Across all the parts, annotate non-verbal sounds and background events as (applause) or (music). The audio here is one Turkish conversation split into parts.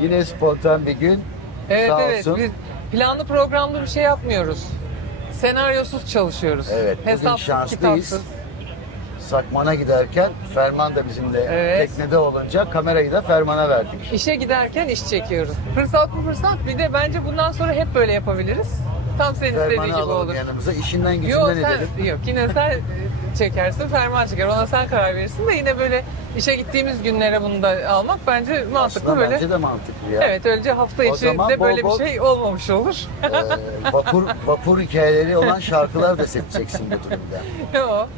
Yine spontan bir gün. Evet Sağ evet. olsun. Biz planlı programlı bir şey yapmıyoruz. Senaryosuz çalışıyoruz. Evet, bugün Hesapsız, şanslıyız. kitapsız. Sakman'a giderken Ferman da bizimle Evet. teknede olunca kamerayı da Ferman'a verdik. İşe giderken iş çekiyoruz. Fırsat bu fırsat. Bir de bence bundan sonra hep böyle yapabiliriz. Tam senin istediğin Ferman'ı gibi alalım olur. yanımıza. İşinden Yok gücünden sen, edelim. yok yine sen çekersin, Ferman çeker. Ona sen karar verirsin de yine böyle işe gittiğimiz günlere bunu da almak bence mantıklı Aslında böyle. bence de mantıklı ya. Evet öylece hafta O içi zaman de bol böyle bol- bir şey olmamış olur. Ee, vapur, vapur hikayeleri olan şarkılar da seçeceksin bu durumda. (laughs) Yok.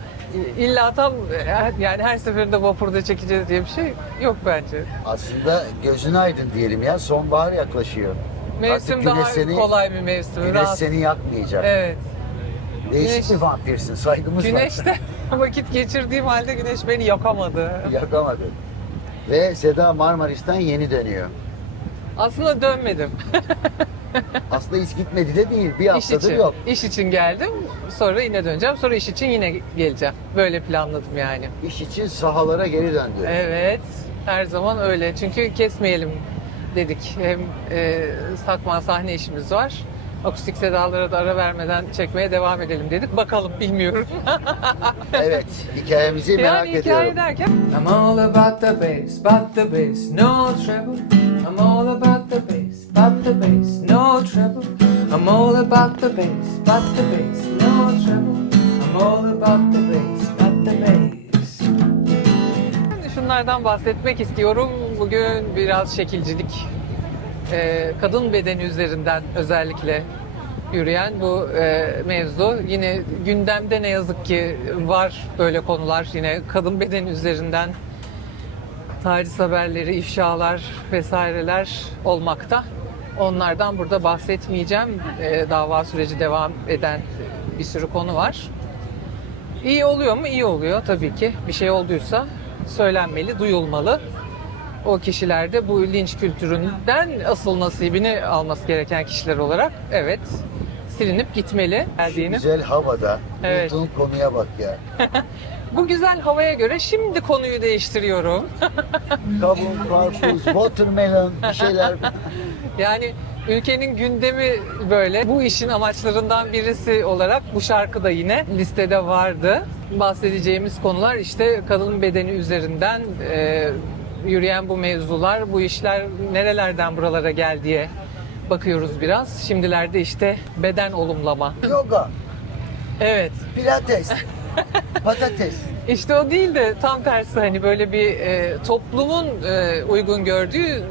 İlla tam e, yani her seferinde vapurda çekeceğiz diye bir şey yok bence. Aslında gözün aydın diyelim ya. Sonbahar yaklaşıyor. Mevsim Artık daha seni, kolay bir mevsim. Güneş rahat. seni yakmayacak. Evet. Değişik Güneş- bir vampirsin. Saygımız var. Güneşte (laughs) vakit geçirdiğim halde güneş beni yakamadı. Yakamadı. Ve Seda Marmaris'ten yeni dönüyor. Aslında dönmedim. (laughs) Aslında hiç gitmedi de değil. Bir İş haftadır için. yok. İş için geldim. Sonra yine döneceğim. Sonra iş için yine geleceğim. Böyle planladım yani. İş için sahalara geri döndü. Evet. Her zaman öyle. Çünkü kesmeyelim dedik. Hem e, Sakman sahne işimiz var. Akustik sedalara da ara vermeden çekmeye devam edelim dedik. Bakalım bilmiyorum. (laughs) Evet, hikayemizi merak yani hikaye ediyorum. derken I'm all about the bass, about the bass, no treble. I'm all about the bass, about the bass, no treble. I'm all about the bass, about the bass, no treble. I'm all about the bass, about the bass. Şimdi şunlardan bahsetmek istiyorum. Bugün biraz şekilcilik, e, kadın bedeni üzerinden özellikle yürüyen bu e, mevzu. Yine gündemde ne yazık ki var böyle konular. Yine kadın bedeni üzerinden taciz haberleri, ifşalar vesaireler olmakta. Onlardan burada bahsetmeyeceğim. E, dava süreci devam eden bir sürü konu var. İyi oluyor mu? İyi oluyor tabii ki. Bir şey olduysa söylenmeli, duyulmalı. O kişiler de bu linç kültüründen asıl nasibini alması gereken kişiler olarak evet silinip gitmeli geldiğini. Güzel havada Evet. bulduğun konuya bak ya. (laughs) Bu güzel havaya göre şimdi konuyu değiştiriyorum. (laughs) Kavun, karpuz, watermelon bir şeyler. (laughs) Yani ülkenin gündemi böyle. Bu işin amaçlarından birisi olarak bu şarkı da yine listede vardı. Bahsedeceğimiz konular işte kadın bedeni üzerinden e, yürüyen bu mevzular, bu işler nerelerden buralara geldiye bakıyoruz biraz. Şimdilerde işte beden olumlama. Yoga, Evet. pilates, (laughs) patates. İşte o değil de tam tersi hani böyle bir e, toplumun e, uygun gördüğü e,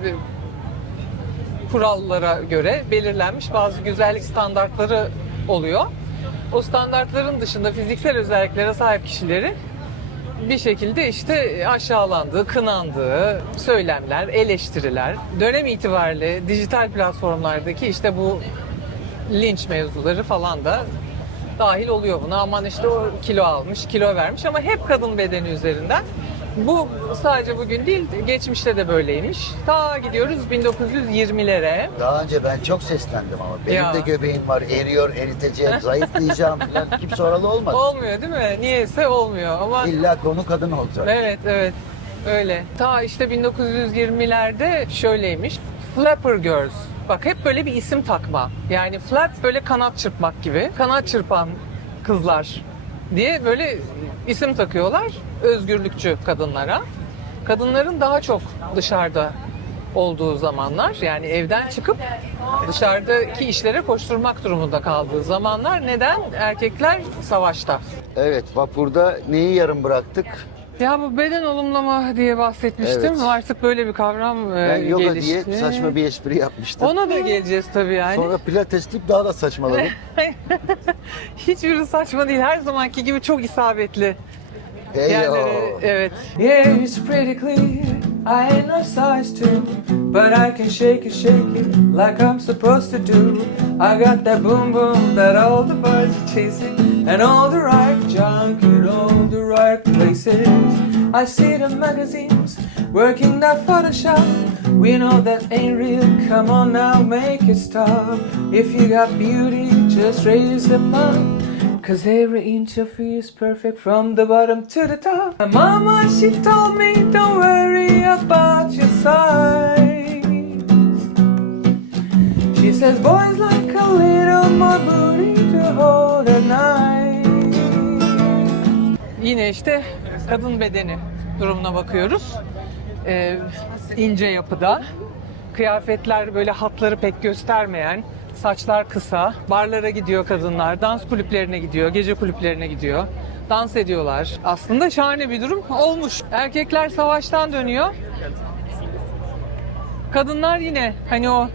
kurallara göre belirlenmiş bazı güzellik standartları oluyor. O standartların dışında fiziksel özelliklere sahip kişileri bir şekilde işte aşağılandığı, kınandığı söylemler, eleştiriler, dönem itibariyle dijital platformlardaki işte bu linç mevzuları falan da dahil oluyor buna. Aman işte o kilo almış, kilo vermiş ama hep kadın bedeni üzerinden. Bu sadece bugün değil, geçmişte de böyleymiş. Ta gidiyoruz 1920'lere. Daha önce ben çok seslendim ama benim Ya. de göbeğim var, eriyor, eriteceğim, (laughs) zayıflayacağım falan. Kimse oralı olmadı. Olmuyor değil mi? Niyeyse olmuyor ama İlla konu kadın olacak. Evet, evet. Öyle. Ta işte 1920'lerde şöyleymiş. Flapper Girls. Bak hep böyle bir isim takma. Yani flap böyle kanat çırpmak gibi. Kanat çırpan kızlar diye böyle isim takıyorlar özgürlükçü kadınlara. Kadınların daha çok dışarıda olduğu zamanlar yani evden çıkıp dışarıdaki işlere koşturmak durumunda kaldığı zamanlar neden? Erkekler savaşta. Evet, vapurda neyi yarım bıraktık? Ya bu beden olumlama diye bahsetmiştim. Evet. Artık böyle bir kavram e, Ben yoga gelişti. diye saçma bir espri yapmıştım. Ona da geleceğiz tabii yani. Sonra pilates deyip daha da saçmaladım. (laughs) Hiçbiri saçma değil. Her zamanki gibi çok isabetli. Hey Yerlere, yo. evet. Yeah, it's pretty clear. I ain't no size two, but I can shake it, shake it like I'm supposed to do. I got that boom boom that all the boys are chasing, and all the right junk in all the right places. I see the magazines working that Photoshop. We know that ain't real. Come on now, make it stop. If you got beauty, just raise them up. Cause every inch of you is perfect from the bottom to the top. My mama, she told me, don't worry about your size. says boys like a little more booty to hold at night. Yine işte kadın bedeni durumuna bakıyoruz. Ee, ince yapıda. Kıyafetler böyle hatları pek göstermeyen, saçlar kısa. Barlara gidiyor kadınlar, dans kulüplerine gidiyor, gece kulüplerine gidiyor. Dans ediyorlar. Aslında şahane bir durum olmuş. Erkekler savaştan dönüyor. Kadınlar yine hani o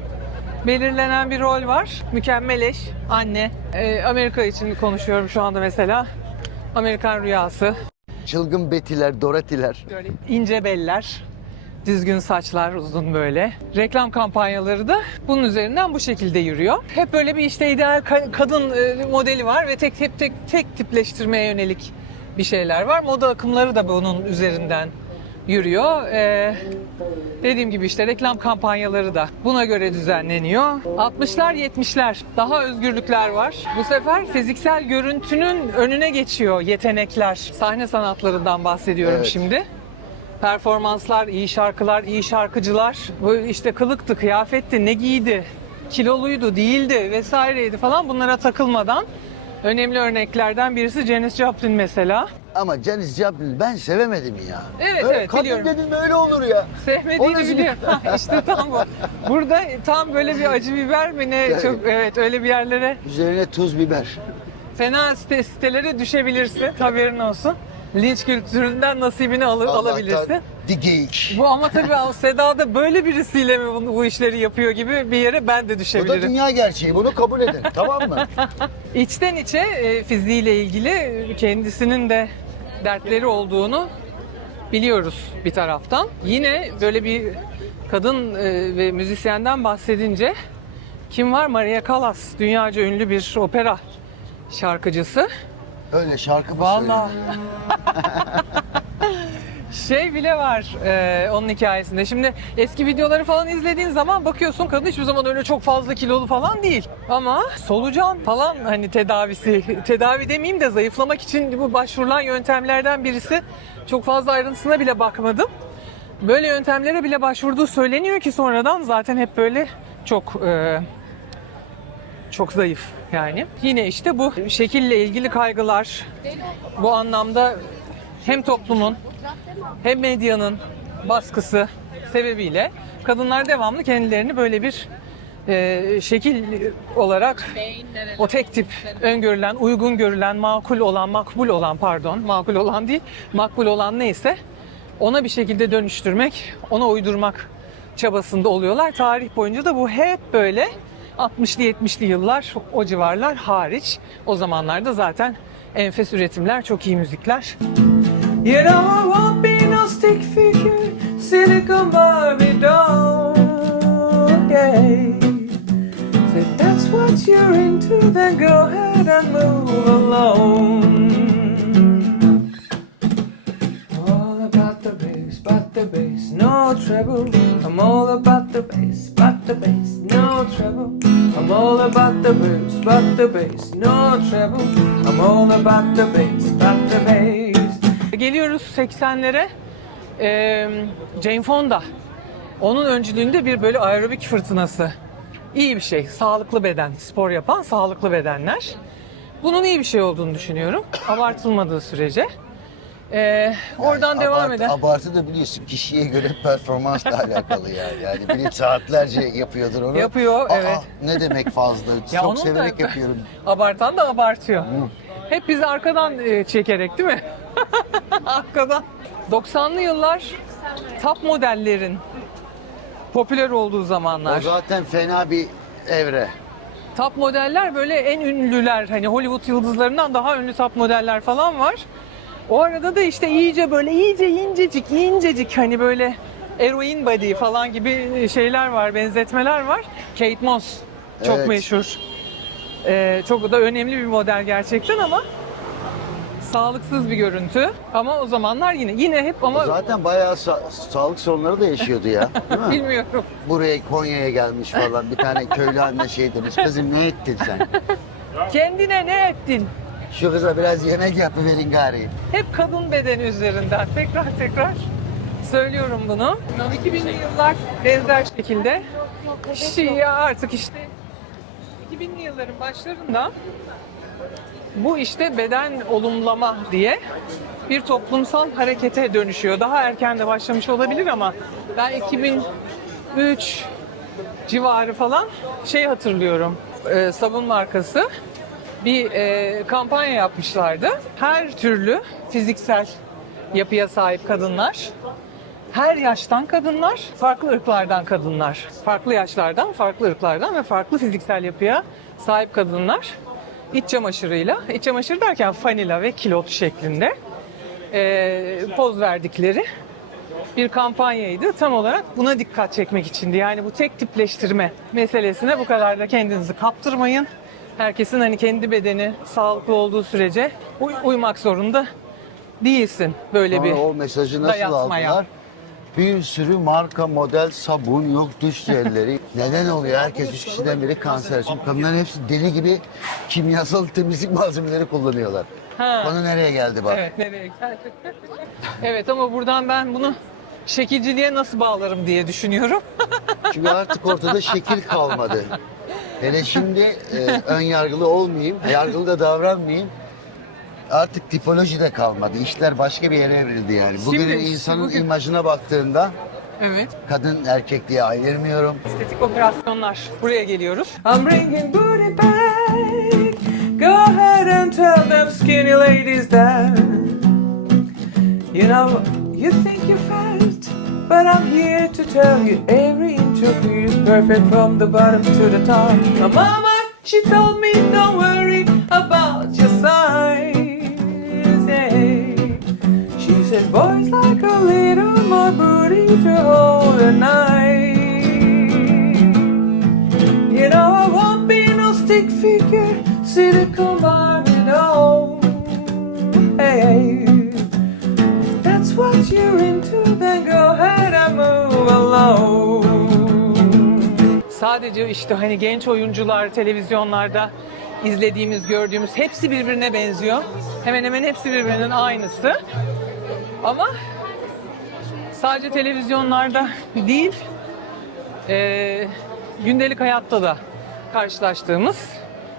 belirlenen bir rol var. Mükemmel eş, anne. Ee, Amerika için konuşuyorum şu anda mesela. Amerikan rüyası. Çılgın Betiler, Doratiler. Böyle ince beller, düzgün saçlar uzun böyle. Reklam kampanyaları da bunun üzerinden bu şekilde yürüyor. Hep böyle bir işte ideal ka- kadın e, modeli var ve tek tek tek tek tipleştirmeye yönelik bir şeyler var. Moda akımları da bunun üzerinden yürüyor. Ee, dediğim gibi işte reklam kampanyaları da buna göre düzenleniyor. 60'lar 70'ler daha özgürlükler var. Bu sefer fiziksel görüntünün önüne geçiyor yetenekler. Sahne sanatlarından bahsediyorum Evet. şimdi. Performanslar, iyi şarkılar, iyi şarkıcılar. Bu işte kılıktı, kıyafetti, ne giydi, kiloluydu, değildi vesaireydi falan bunlara takılmadan önemli örneklerden birisi Janis Joplin mesela. Ama Janis Joplin ben sevemedim ya. Evet, Öyle evet, kadın biliyorum. dedin böyle olur ya. Sevmediğini biliyorum. işte tam bu. Burada tam böyle bir acı biber mi ne Evet. çok evet öyle bir yerlere Üzerine tuz biber. fena site, sitelere düşebilirsin. Haberin olsun. Linç kültüründen nasibini al- alabilirsin. Allah'tan Digeyik. Bu ama tabii Seda da böyle birisiyle mi bu, bu işleri yapıyor gibi bir yere ben de Bu da düşebilirim. dünya gerçeği. Bunu kabul edin. (laughs) tamam mı? İçten içe e, fiziğiyle ilgili kendisinin de dertleri olduğunu biliyoruz bir taraftan. Yine böyle bir kadın e, ve müzisyenden bahsedince kim var? Maria Callas, dünyaca ünlü bir opera şarkıcısı. Öyle şarkı mı Vallahi. (laughs) Şey bile var e, onun hikayesinde. Şimdi eski videoları falan izlediğin zaman bakıyorsun kadın hiçbir zaman öyle çok fazla kilolu falan değil. Ama solucan falan hani tedavisi, (laughs) tedavi demeyeyim de zayıflamak için bu başvurulan yöntemlerden birisi. Çok fazla ayrıntısına bile bakmadım. Böyle yöntemlere bile başvurduğu söyleniyor ki sonradan zaten hep böyle çok e, çok zayıf yani. Yine işte bu şekille ilgili kaygılar bu anlamda hem toplumun hem medyanın baskısı sebebiyle kadınlar devamlı kendilerini böyle bir e, şekil olarak o tek tip öngörülen, uygun görülen, makul olan, makbul olan pardon, makul olan değil, makbul olan neyse ona bir şekilde dönüştürmek, ona uydurmak çabasında oluyorlar. Tarih boyunca da bu hep böyle 60'lı 70'li yıllar o civarlar hariç. O zamanlarda zaten enfes üretimler, çok iyi müzikler. Know I won't be no stick figure, silicone Barbie doll, yeah. So that's what you're into, then go ahead and move along. All about the bass, about the bass, no treble. I'm all about the bass, the bass, no treble. I'm all about the bass, about the bass, no treble. I'm all about the bass, about the bass. Geliyoruz 80'lere. Ee, Jane Fonda. Onun öncülüğünde bir böyle aerobik fırtınası. İyi bir şey. Sağlıklı beden. Spor yapan sağlıklı bedenler. Bunun iyi bir şey olduğunu düşünüyorum. Abartılmadığı sürece. Ee, oradan devam Abart- eden. Abartı da biliyorsun kişiye göre performansla (laughs) alakalı yani. Yani biri saatlerce yapıyordur onu. Yapıyor, Aa, evet. Ne demek fazla? (laughs) Ya Çok onun da- severek yapıyorum. Abartan da abartıyor. Hep bizi arkadan e, çekerek değil mi? (laughs) arkadan. 90'lı yıllar top modellerin popüler olduğu O zamanlar. zaten fena bir evre. Top modeller böyle en ünlüler hani Hollywood yıldızlarından daha ünlü top modeller falan var. O arada da işte iyice böyle iyice incecik incecik hani böyle eroin body falan gibi şeyler var, benzetmeler var. Kate Moss çok Evet. meşhur. Ee, çok da önemli bir model gerçekten ama sağlıksız bir görüntü. Ama o zamanlar yine yine hep ama zaten bayağı sa- sağlık sorunları da yaşıyordu ya. Değil mi? (laughs) bilmiyorum. Buraya Konya'ya gelmiş falan. Bir tane köylü anne şey demiş. Kızım ne ettin sen? Kendine ne ettin? Şu kıza biraz yemek yapıverin gari. Hep kadın bedeni üzerinden tekrar tekrar söylüyorum bunu. 2000'li yıllar benzer şekilde ya artık işte 2000'li yılların başlarında bu işte beden olumlama diye bir toplumsal harekete dönüşüyor. Daha erken de başlamış olabilir ama ben 2003 civarı falan şey hatırlıyorum. E, sabun markası bir e, kampanya yapmışlardı. Her türlü fiziksel yapıya sahip kadınlar her yaştan kadınlar, farklı ırklardan kadınlar. Farklı yaşlardan, farklı ırklardan ve farklı fiziksel yapıya sahip kadınlar iç çamaşırıyla, iç çamaşır derken fanila ve kilot şeklinde eee, poz verdikleri bir kampanyaydı. Tam olarak buna dikkat çekmek içindi. Yani bu tek tipleştirme meselesine bu kadar da kendinizi kaptırmayın. Herkesin hani kendi bedeni sağlıklı olduğu sürece uy- uymak zorunda değilsin böyle bir Sonra o mesajı nasıl dayatmaya. aldılar? Bir sürü marka, model, sabun, yok duş jelleri. (laughs) Neden oluyor? Herkes üç kişiden biri kanser. Çünkü kadınların hepsi deli gibi kimyasal temizlik malzemeleri kullanıyorlar. Ha. Konu nereye geldi bak. Evet nereye geldi? (laughs) evet ama buradan ben bunu şekilciliğe nasıl bağlarım diye düşünüyorum. (laughs) Çünkü artık ortada şekil kalmadı. Hele şimdi e, ön yargılı olmayayım, yargılı da davranmayayım. Artık tipoloji de kalmadı. İşler başka bir yere evrildi yani. Bugünün Şimdi- insanın bugün- imajına baktığında evet. kadın erkek diye ayırmıyorum. Estetik operasyonlar. Buraya geliyoruz. I'm bringing booty back. Go ahead and tell them skinny ladies that. You know, you think you're fat, but I'm here to tell you every you is perfect from the bottom to the top. My mama, she told me don't worry about your size. Yeah. She said, boys like a little more booty to hold at night. You know, I won't be no stick figure, silicone Barbie doll. Hey, that's what you're into, then go ahead and move along. Sadece işte hani genç oyuncular televizyonlarda izlediğimiz, gördüğümüz hepsi birbirine benziyor. Hemen hemen hepsi birbirinin aynısı. Ama sadece televizyonlarda değil, eee, gündelik hayatta da karşılaştığımız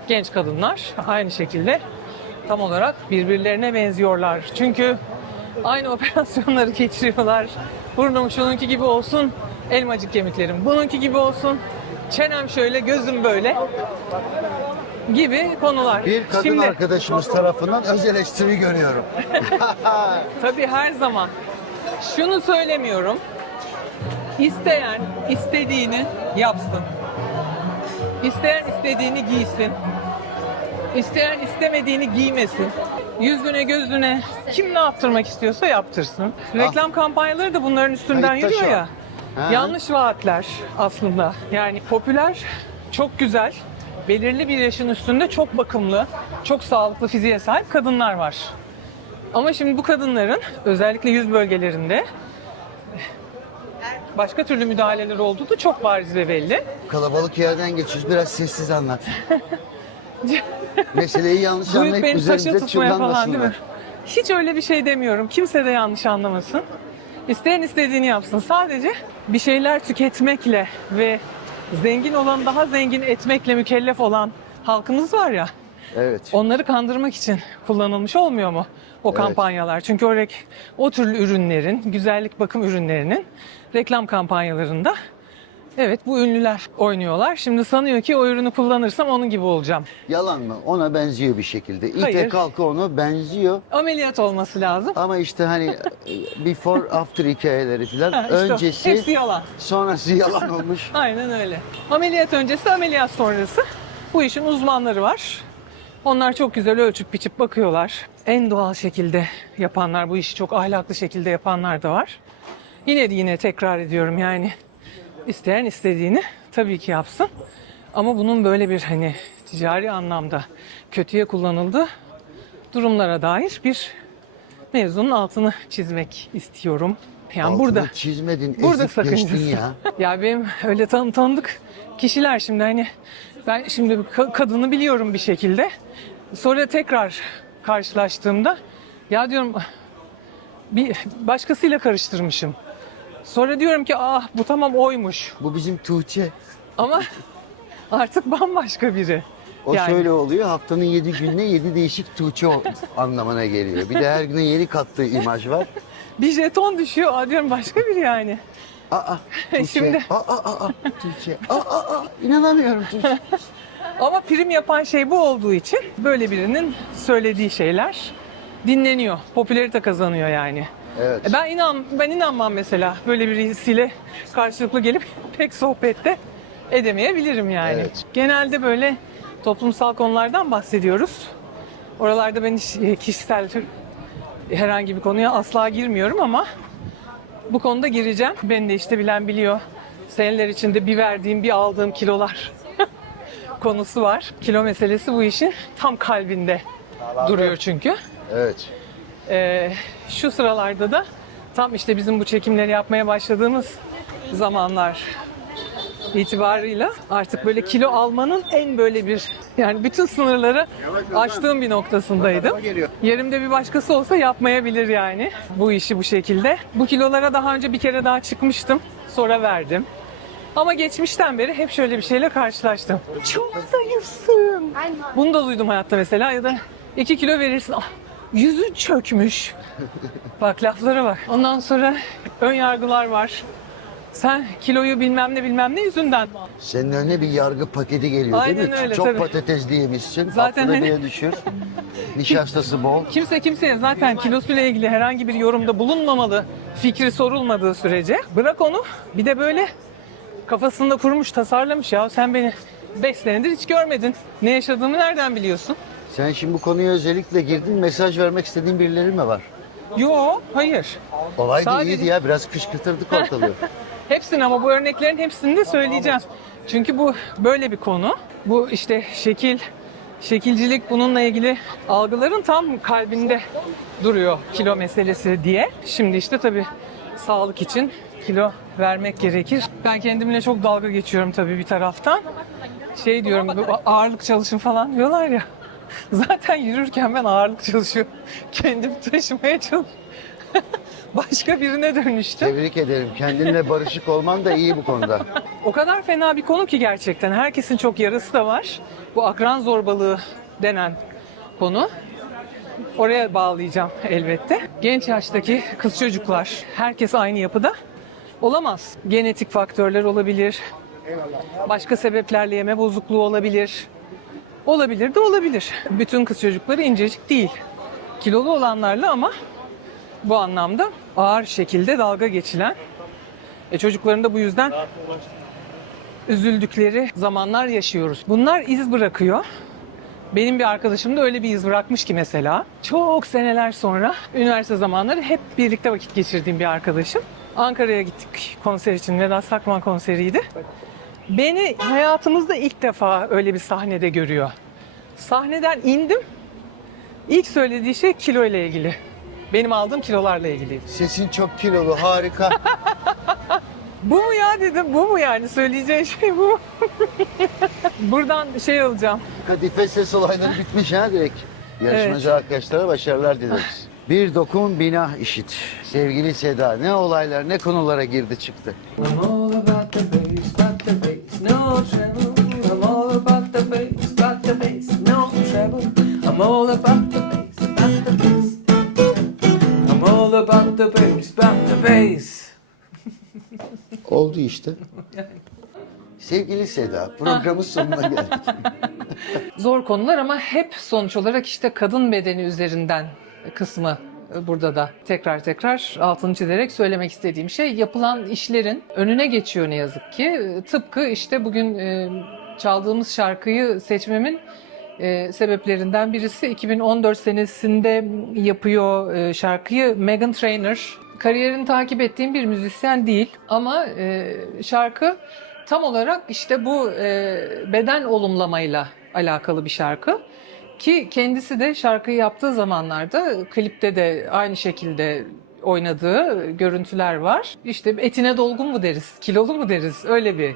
genç kadınlar aynı şekilde tam olarak birbirlerine benziyorlar. Çünkü aynı (laughs) operasyonları geçiriyorlar. Burnum şununki gibi olsun, elmacık kemiklerim bununki gibi olsun, çenem şöyle, gözüm böyle gibi konular. Bir kadın Şimdi, arkadaşımız tarafından öz eleştiri görüyorum. (laughs) Tabii her zaman. Şunu söylemiyorum. İsteyen istediğini yapsın. İsteyen istediğini giysin. İsteyen istemediğini giymesin. Yüzüne gözüne kim ne yaptırmak istiyorsa yaptırsın. Reklam kampanyaları da bunların üstünden Kayıtta yürüyor ya. Ha. Yanlış vaatler aslında. Yani popüler, çok güzel, belirli bir yaşın üstünde çok bakımlı, çok sağlıklı fiziğe sahip kadınlar var. Ama şimdi bu kadınların özellikle yüz bölgelerinde başka türlü müdahaleler olduğu da çok bariz ve belli. Kalabalık yerden geçiyoruz. Biraz sessiz anlat. (laughs) Meseleyi yanlış anlayıp üzerimize çullanmasınlar. Hiç öyle bir şey demiyorum. Kimse de yanlış anlamasın. İsteyen istediğini yapsın. Sadece bir şeyler tüketmekle ve zengin olan daha zengin etmekle mükellef olan halkımız var ya. Evet. Onları kandırmak için kullanılmış olmuyor mu o Evet. kampanyalar? Çünkü o, o türlü ürünlerin, güzellik bakım ürünlerinin reklam kampanyalarında evet bu ünlüler oynuyorlar. Şimdi sanıyor ki o ürünü kullanırsam onun gibi olacağım. Yalan mı? Ona benziyor bir şekilde. İte Hayır. kalka ona benziyor. Ameliyat olması lazım. Ama işte hani (laughs) before after hikayeleri falan işte öncesi Hepsi yalan. sonrası (laughs) yalan olmuş. Aynen öyle. Ameliyat öncesi, ameliyat sonrası. Bu işin uzmanları var. Onlar çok güzel ölçüp biçip bakıyorlar. En doğal şekilde yapanlar, bu işi çok ahlaklı şekilde yapanlar da var. Yine de yine tekrar ediyorum yani isteyen istediğini tabii ki yapsın. Ama bunun böyle bir hani ticari anlamda kötüye kullanıldığı durumlara dair bir mevzunun altını çizmek istiyorum. Yani Altını burada çizmedin, Burada sakıncası. ya. (laughs) ya benim öyle tan tanıdık kişiler şimdi hani ben şimdi ka- kadını biliyorum bir şekilde. Sonra tekrar karşılaştığımda ya diyorum bir başkasıyla karıştırmışım. Sonra diyorum ki ah bu tamam oymuş. Bu bizim Tuğçe. Ama (laughs) Artık bambaşka biri. O Yani. şöyle oluyor. Haftanın yedi gününe yedi değişik Tuğçe anlamına geliyor. Bir de her güne yeni kattığı imaj var. (laughs) Bir jeton düşüyor. Aa diyorum başka biri yani. Aa (laughs) Tuğçe. Şimdi- Aa aa aa Tuğçe. Aa aa aa inanamıyorum Tuğçe. Ama prim yapan şey bu olduğu için böyle birinin söylediği şeyler dinleniyor. Popülerite kazanıyor yani. Evet. E Ben inan ben inanmam mesela böyle birisiyle karşılıklı gelip (laughs) pek sohbette edemeyebilirim yani. Evet. Genelde böyle toplumsal konulardan bahsediyoruz. Oralarda ben hiç e, kişisel herhangi bir konuya asla girmiyorum ama bu konuda gireceğim. Beni de işte bilen biliyor. Seneler içinde bir verdiğim bir aldığım kilolar (laughs) konusu var. Kilo meselesi bu işin tam kalbinde duruyor çünkü. Evet. Ee, şu sıralarda da tam işte bizim bu çekimleri yapmaya başladığımız zamanlar itibarıyla artık böyle kilo almanın en böyle bir yani bütün sınırları aştığım bir noktasındaydım. Yerimde bir başkası olsa yapmayabilir yani bu işi bu şekilde. Bu kilolara daha önce bir kere daha çıkmıştım. Sonra verdim. Ama geçmişten beri hep şöyle bir şeyle karşılaştım. Çok zayıfsın. Bunu da duydum hayatta mesela ya da 2 kilo verirsin. Ah, yüzün çökmüş. Bak laflara bak. Ondan sonra ön yargılar var. Sen kiloyu bilmem ne bilmem ne yüzünden. Senin önüne bir yargı paketi geliyor değil Aynen mi? öyle, Çok tabii. patates yemişsin. Zaten Haftada hani- düşür. (laughs) Nişastası bol. Kimse kimseye zaten kilosuyla ilgili herhangi bir yorumda bulunmamalı fikri sorulmadığı sürece. Bırak onu bir de böyle kafasında kurmuş tasarlamış ya sen beni 5 senedir hiç görmedin. Ne yaşadığımı nereden biliyorsun? Sen şimdi bu konuya özellikle girdin. Mesaj vermek istediğin birileri mi var? Yo hayır. Olay da Sadece- iyiydi ya. Biraz kışkırtırdık ortalığı. (laughs) Hepsini ama bu örneklerin hepsini de söyleyeceğim. Çünkü bu böyle bir konu. Bu işte şekil, şekilcilik bununla ilgili algıların tam kalbinde duruyor kilo meselesi diye. Şimdi işte tabii sağlık için kilo vermek gerekir. Ben kendimle çok dalga geçiyorum tabii bir taraftan. Şey diyorum ağırlık çalışın falan diyorlar ya. (laughs) Zaten yürürken ben ağırlık çalışıyorum. Kendimi taşımaya çalışıyorum. (laughs) Başka birine dönüştüm. Tebrik ederim. Kendinle barışık olman da iyi bu konuda. O kadar fena bir konu ki gerçekten. Herkesin çok yarısı da var. Bu akran zorbalığı denen konu. Oraya bağlayacağım elbette. Genç yaştaki kız çocuklar, herkes aynı yapıda olamaz. Genetik faktörler olabilir. Başka sebeplerle yeme bozukluğu olabilir. Olabilir de olabilir. Bütün kız çocukları incecik değil. Kilolu olanlarla ama bu anlamda ağır şekilde dalga geçilen e çocukların da bu yüzden üzüldükleri zamanlar yaşıyoruz. Bunlar iz bırakıyor. Benim bir arkadaşım da öyle bir iz bırakmış ki mesela. Çok seneler sonra üniversite zamanları hep birlikte vakit geçirdiğim bir arkadaşım. Ankara'ya gittik konser için. Vedat Sakman konseriydi. Beni hayatımızda ilk defa öyle bir sahnede görüyor. Sahneden indim. İlk söylediği şey kilo ile ilgili. Benim aldığım kilolarla ilgili. Sesin çok kilolu. Harika. (laughs) Bu mu ya dedim. Bu mu yani söyleyeceğin şey bu. (laughs) Buradan şey alacağım. Kadife ses olayları bitmiş ha direkt. Yarışmacı arkadaşlara başarılar dileriz. Bir dokun bina işit. Sevgili Seda ne olaylar ne konulara girdi çıktı. Bass. (laughs) Oldu işte. Sevgili Seda programın sonuna geldik. (laughs) Zor konular ama hep sonuç olarak işte kadın bedeni üzerinden kısmı burada da tekrar tekrar altını çizerek söylemek istediğim şey yapılan işlerin önüne geçiyor ne yazık ki. Tıpkı işte bugün e, çaldığımız şarkıyı seçmemin e, sebeplerinden birisi 2014 senesinde yapıyor e, şarkıyı Megan Trainor. Kariyerini takip ettiğim bir müzisyen değil ama e, şarkı tam olarak işte bu e, beden olumlamayla alakalı bir şarkı. Ki kendisi de şarkıyı yaptığı zamanlarda klipte de aynı şekilde oynadığı görüntüler var. İşte etine dolgun mu deriz, kilolu mu deriz öyle bir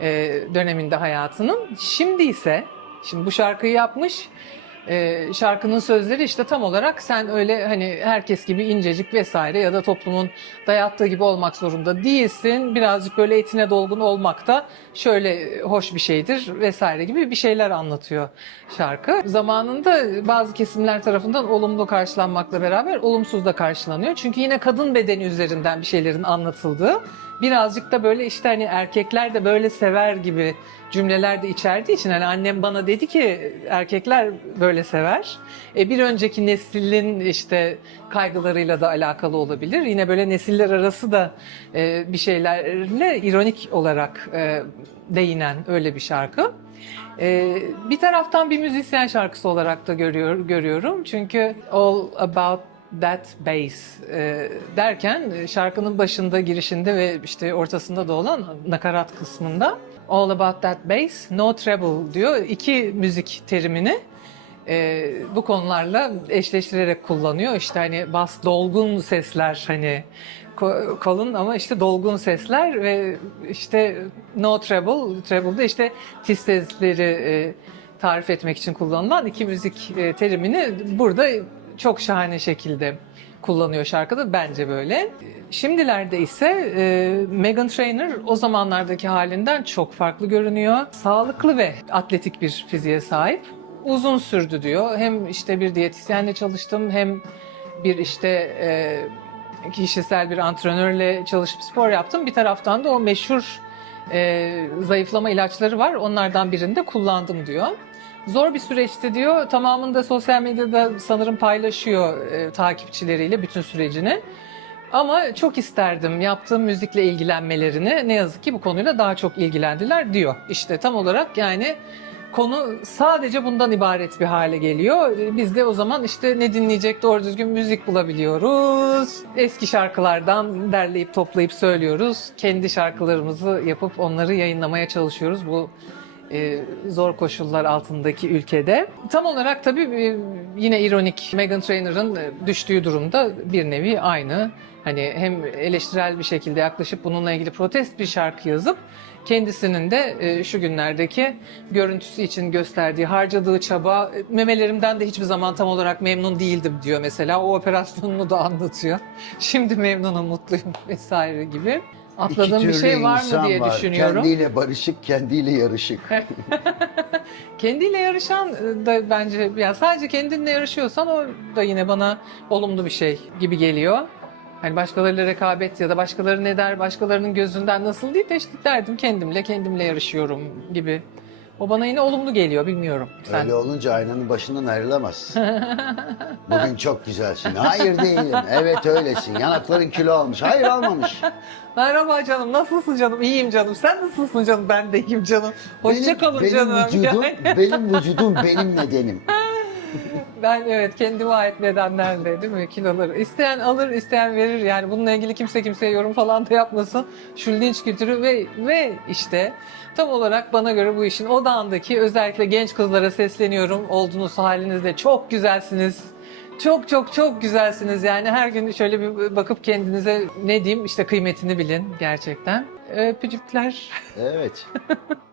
e, döneminde hayatının. Şimdi ise, şimdi bu şarkıyı yapmış, e, şarkının sözleri işte tam olarak sen öyle hani herkes gibi incecik vesaire ya da toplumun dayattığı gibi olmak zorunda değilsin. Birazcık böyle etine dolgun olmak da şöyle hoş bir şeydir vesaire gibi bir şeyler anlatıyor şarkı. Zamanında bazı kesimler tarafından olumlu karşılanmakla beraber olumsuz da karşılanıyor. Çünkü yine kadın bedeni üzerinden bir şeylerin anlatıldığı birazcık da böyle işte hani erkekler de böyle sever gibi cümleler de içerdiği için hani annem bana dedi ki erkekler böyle sever. E, bir önceki neslin işte kaygılarıyla da alakalı olabilir. Yine böyle nesiller arası da e, bir şeylerle ironik olarak e, değinen öyle bir şarkı. E, bir taraftan bir müzisyen şarkısı olarak da görüyor, görüyorum. Çünkü All About That Bass e, derken e, şarkının başında, girişinde ve işte ortasında da olan nakarat kısmında All About That Bass, No Treble diyor. İki müzik terimini e, bu konularla eşleştirerek kullanıyor. İşte hani bas dolgun sesler hani kalın ama işte dolgun sesler ve işte no treble, treble de işte tiz sesleri e, tarif etmek için kullanılan iki müzik e, terimini burada çok şahane şekilde kullanıyor şarkıda bence böyle. Şimdilerde ise e, Meghan Trainor o zamanlardaki halinden çok farklı görünüyor. Sağlıklı ve atletik bir fiziğe sahip. Uzun sürdü diyor. Hem işte bir diyetisyenle çalıştım hem bir işte e, kişisel bir antrenörle çalışıp spor yaptım. Bir taraftan da o meşhur e, zayıflama ilaçları var. Onlardan birini de kullandım diyor. Zor bir süreçti diyor. Tamamını da sosyal medyada sanırım paylaşıyor e, takipçileriyle bütün sürecini. Ama çok isterdim yaptığım müzikle ilgilenmelerini. Ne yazık ki bu konuyla daha çok ilgilendiler diyor. İşte tam olarak yani konu sadece bundan ibaret bir hale geliyor. E, Biz de o zaman işte ne dinleyecek doğru düzgün müzik bulabiliyoruz. Eski şarkılardan derleyip toplayıp söylüyoruz. Kendi şarkılarımızı yapıp onları yayınlamaya çalışıyoruz. Bu zor koşullar altındaki ülkede. Tam olarak tabii e, yine ironik Meghan Trainor'ın e, düştüğü durumda bir nevi aynı. Hani hem eleştirel bir şekilde yaklaşıp bununla ilgili protest bir şarkı yazıp kendisinin de e, şu günlerdeki görüntüsü için gösterdiği, harcadığı çaba e, memelerimden de hiçbir zaman tam olarak memnun değildim diyor mesela. O operasyonunu da anlatıyor. (laughs) Şimdi memnunum, mutluyum vesaire gibi. Atladığım İki bir şey türlü var mı insan diye var. düşünüyorum. Kendiyle barışık, kendiyle yarışık. (laughs) Kendiyle yarışan e, da bence ya sadece kendinle yarışıyorsan o da yine bana olumlu bir şey gibi geliyor. Hani başkalarıyla rekabet ya da başkaları ne der, başkalarının gözünden nasıl değil de işte derdim kendimle, kendimle yarışıyorum gibi. O bana yine olumlu geliyor, bilmiyorum. Sen Öyle olunca aynanın başından ayrılamaz. (laughs) Bugün çok güzelsin. Hayır değilim. Evet öylesin. Yanakların kilo almış. Hayır almamış. Merhaba canım, nasılsın canım? İyiyim canım. Sen nasılsın canım? Ben de iyiyim canım. Hoşça Benim- kalın benim canım. Vücudum, benim vücudum benim nedenim. Ben evet kendime ait nedenlerle değil mi kiloları. İsteyen alır, isteyen verir. Yani bununla ilgili kimse kimseye yorum falan da yapmasın. Şu linç kültürü ve ve işte tam olarak bana göre bu işin odağındaki özellikle genç kızlara sesleniyorum. Olduğunuz halinizde çok güzelsiniz. Çok çok çok güzelsiniz yani her gün şöyle bir bakıp kendinize ne diyeyim işte kıymetini bilin gerçekten. Öpücükler. Evet. (laughs)